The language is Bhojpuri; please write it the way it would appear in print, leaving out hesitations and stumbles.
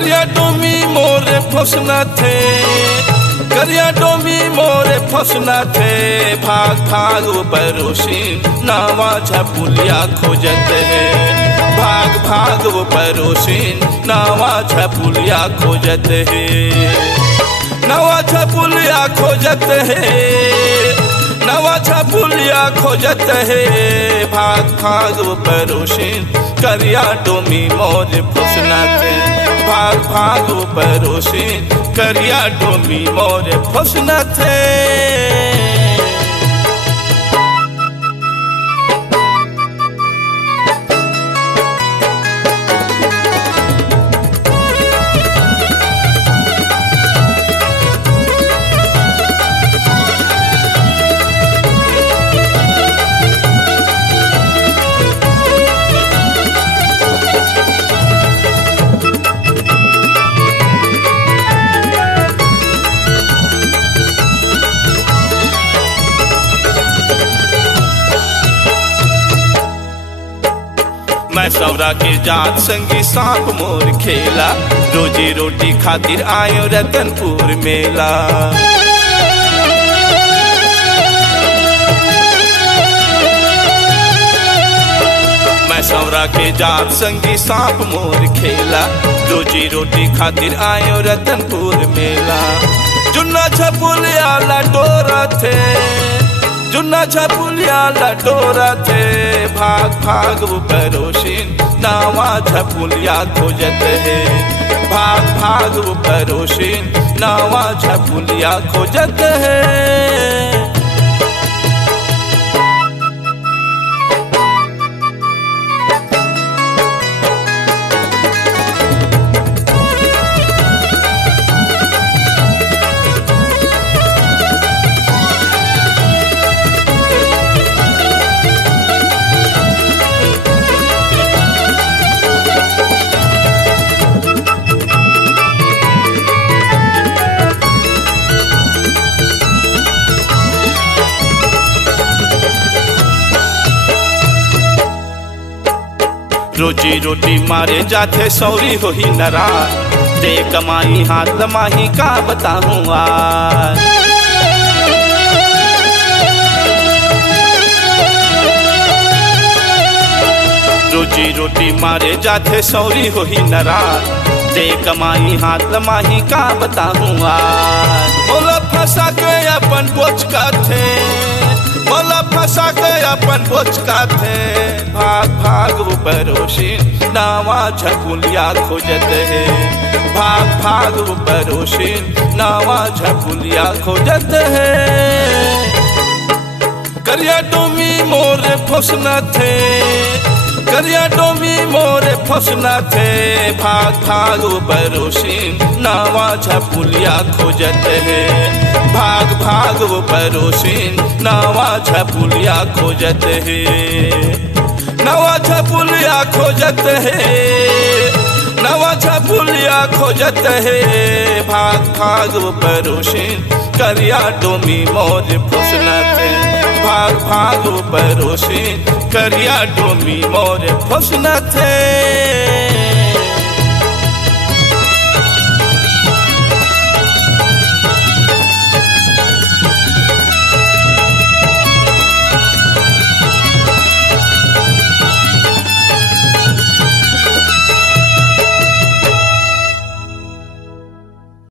करिया डोमी मोरे फसना थे, करिया डोमी मोरे फसना थे। भाग भाग परोसिन नावा झपुलिया खोजत है, भाग भाग परोसिन नावा झपुलिया खोजत है, नवा झपुलिया खोजत है, नवा झपुलिया खोजत है। भाग भाग परोसिन करिया डोमी मोरे फसना थे, भाग भाग परोसिन करिया डोमी मोरे फसना थे। मैं सौरा के जात संगी सांप मोर खेला, रोजी रोटी खातिर आयो रतनपुर मेला। मैं सौरा के जात संगी सांप मोर खेला, रोजी रोटी खातिर आयो रतनपुर मेला। जुन्ना झपुलिया लटोरा थे, जुन्ना झपुलिया लटोरा थे। भाग भाग परोसिन नावा झपुलिया खोजत है, भाग भाग परोसिन नावा झपुलिया खोजत है। रोजी रोटी मारे जाते सौरी हो ही नाराज, दे कमाई हाथ लमाही का बताऊं आज। रोजी रोटी मारे जाते सौरी हो ही नाराज, दे कमाई हाथ लमाही का बताऊं आज। मोला फंसा के अपन बोझ का थे, मोला फंसा के अपन बोझ का थे। भाग भाग परोसिन नावा झपुलिया खोजत है, भाग भाग परोसिन नावा झपुलिया खोजत है। करिया डोमी मोरे फसना थे, करिया डोमी मोरे फसना थे। भाग भाग परोसिन नावा झपुलिया खोजत है, भाग भाग परोसिन नावा झपुलिया खोजत है, नवा झपुलिया खोजत है, नवा झपुलिया खोजत है। भाग भाग परोसिन करिया डोमी मोरे फसना थे, भाग भाग परोसिन करिया डोमी मोरे फसना थे।